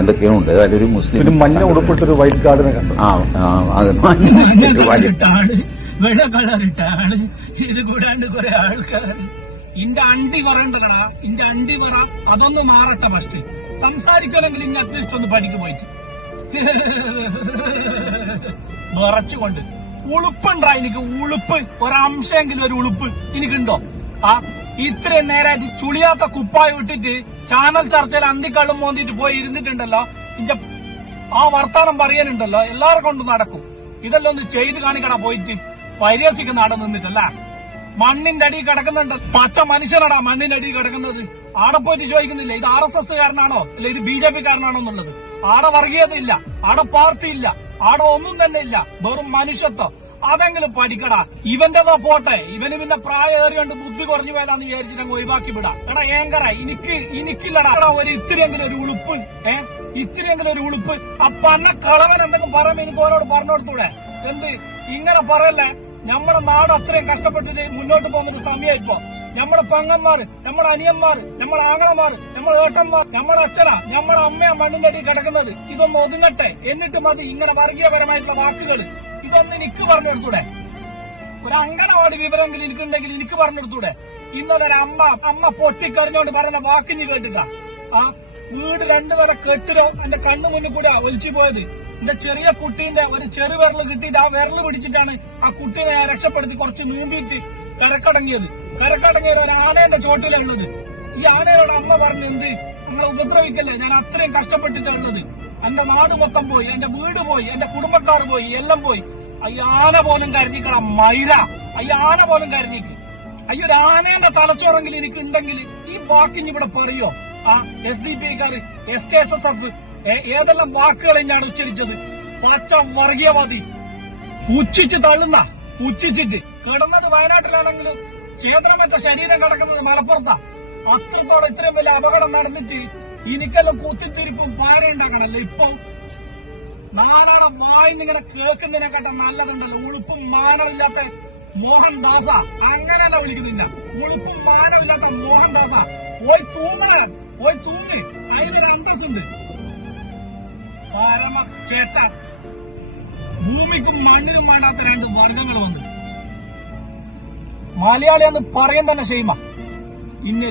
എന്തൊക്കെയോ ഉണ്ട്. അതിലൊരു മുസ്ലിം മഞ്ഞ ഉടുപ്പിട്ടൊരു വൈറ്റ് ഗാർഡിനെ കണ്ടു. അത് വെള്ള കളറിട്ട ആള് ഇത് കൂടാണ്ട് കുറെ ആൾക്കാർ ഇന്റെ അണ്ടി പറയണ്ടല്ലടാ, ഇന്റെ അണ്ടി പറ അതൊന്ന് മാറട്ടെ. ഫസ്റ്റ് സംസാരിക്കണമെങ്കിൽ ഇന്ന് അറ്റ്ലീസ്റ്റ് ഒന്ന് പണിക്ക് പോയിട്ട് വിറച്ചുകൊണ്ട് ഉളുപ്പുണ്ടാ എനിക്ക്, ഉളുപ്പ് ഒരംശമെങ്കിലും ഒരു ഉളുപ്പ് എനിക്കുണ്ടോ? ഇത്രയും നേരമായിട്ട് ചുളിയാത്ത കുപ്പായി വിട്ടിട്ട് ചാനൽ ചർച്ചയിൽ അന്തിക്കള്ളും മോന്തിട്ട് പോയി ഇരുന്നിട്ടുണ്ടല്ലോ. ഇന്റെ ആ വർത്താനം പറയാനുണ്ടല്ലോ എല്ലാവരും കൊണ്ട് നടക്കും. ഇതെല്ലാം ഒന്ന് ചെയ്ത് കാണിക്കണ പോയിട്ട് പരിഹസിക്കുന്ന ആടെ നിന്നിട്ടല്ല. മണ്ണിന്റെ അടിയിൽ കിടക്കുന്നുണ്ട്, പച്ച മനുഷ്യനാടാ മണ്ണിന്റെ അടിയിൽ കിടക്കുന്നത്. ആടെ പോയിട്ട് ചോദിക്കുന്നില്ല ഇത് RSS കാരനാണോ അല്ല ഇത് BJP കാരനാണോ എന്നുള്ളത്. ആടെ വർഗീയത ഇല്ല, ആടെ പാർട്ടി ഇല്ല, ആടെ ഒന്നും തന്നെ ഇല്ല, വെറും മനുഷ്യത്വം. അതെങ്കിലും പഠിക്കടാ. ഇവന്റെതോ പോട്ടെ, ഇവന് പിന്നെ പ്രായമേറിയോണ്ട് ബുദ്ധി കുറഞ്ഞു പോയതാന്ന് വിചാരിച്ചിട്ട് അങ്ങ് ഒഴിവാക്കി വിടാം. എടാ ഏങ്കറ എനിക്കില്ലടാ ഒരു ഇത്തിരിയെങ്കിലും ഒരു ഉളുപ്പ്, ഇത്തിരിയെങ്കിലും ഒരു ഉളുപ്പ്. അന്നെ കളവൻ എന്തെങ്കിലും പറയുമ്പോ എനിക്ക് ഓരോട് പറഞ്ഞു കൊടുത്തൂടെ? എന്ത് ഇങ്ങനെ പറയല്ലേ? നമ്മുടെ നാട് അത്രയും കഷ്ടപ്പെട്ടിട്ട് മുന്നോട്ട് പോകുന്നൊരു സമയം ഇപ്പൊ. നമ്മുടെ പെങ്ങന്മാര്, നമ്മുടെ അനിയന്മാര്, നമ്മുടെ ആങ്ങളമാര്, നമ്മുടെ ഏട്ടന്മാർ, നമ്മുടെ അച്ഛനാ, നമ്മുടെ അമ്മയാ മണ്ണിന്റെ അടി കിടക്കുന്നത്. ഇതൊന്ന് ഒതുങ്ങട്ടെ, എന്നിട്ട് മതി ഇങ്ങനെ വർഗീയപരമായിട്ടുള്ള വാക്കുകൾ. ഇതൊന്ന് എനിക്ക് പറഞ്ഞു കൊടുത്തൂടെ? ഒരു അംഗനവാടി വിവരമെങ്കിലും എനിക്കുണ്ടെങ്കിൽ എനിക്ക് പറഞ്ഞു കൊടുത്തൂടെ? ഇന്നലെ ഒരു അമ്മ പൊട്ടിക്കറിഞ്ഞോണ്ട് പറയുന്ന വാക്കിന് കേട്ടിട്ടാ വീട് 2 നില കെട്ടിടോ എന്റെ കണ്ണു മുന്നിൽ കൂടെ ഒലിച്ചു പോയത്. എന്റെ ചെറിയ കുട്ടീന്റെ ഒരു ചെറു വിരല് കിട്ടിയിട്ട് ആ വിരല് പിടിച്ചിട്ടാണ് ആ കുട്ടീനെ രക്ഷപ്പെടുത്തി കുറച്ച് നീന്തിയിട്ട് കരക്കടങ്ങിയത് ഒരു ആനയുടെ ചോട്ടിലുള്ളത്. ഈ ആനയോട് അമ്മ പറഞ്ഞു എന്ത് നമ്മളെ ഉപദ്രവിക്കല്ലേ, ഞാൻ അത്രയും കഷ്ടപ്പെട്ടിട്ടുള്ളത്. എന്റെ നാട് മൊത്തം പോയി, എന്റെ വീട് പോയി, എന്റെ കുടുംബക്കാർ പോയി, എല്ലാം പോയി. അയ്യാന പോലും കരഞ്ഞിക്കണം മൈര, അയ്യാന പോലും കരഞ്ഞിക്ക്. അയ്യൊരു ആനേന്റെ തലച്ചോറെങ്കിലും എനിക്ക് ഉണ്ടെങ്കിൽ ഈ വാക്കിന് ഇവിടെ പറയോ? SDPക്കാര്, SKSSF ഏതെല്ലാം വാക്കുകൾ തന്നെയാണ് ഉച്ചരിച്ചത്? പച്ച വർഗീയവാദി, പുച്ഛിച്ച് തള്ളുന്ന, പുച്ഛിച്ചിട്ട് കിടന്നത് വയനാട്ടിലാണെങ്കിലും ക്ഷേത്രമറ്റ ശരീരം കിടക്കുന്നത് മലപ്പുറത്താ. അത്രത്തോളം ഇത്രയും വലിയ അപകടം നടന്നിട്ട് എനിക്കെല്ലാം കുത്തിത്തിരിപ്പും പാരയുണ്ടാക്കണല്ലോ. ഇപ്പൊ നാലാടെ വായിന്നിങ്ങനെ കേൾക്കുന്നതിനെക്കാട്ട നല്ലതുണ്ടല്ലോ ഉളുപ്പും മാനമില്ലാത്ത മോഹൻദാസ. അങ്ങനെയല്ല വിളിക്കുന്നില്ല, ഉളുപ്പും മാനമില്ലാത്ത മോഹൻദാസ. പോയി തൂങ്ങ്, അതിനൊരു അന്തസ്സുണ്ട്. പരമ ചേട്ട, ഭൂമിക്കും മണ്ണിനും വേണ്ടാത്ത 2 വർഗങ്ങൾ വന്നു. മലയാളിയാന്ന് പറയാൻ തന്നെ ഷെയ്മ. ഇന്ന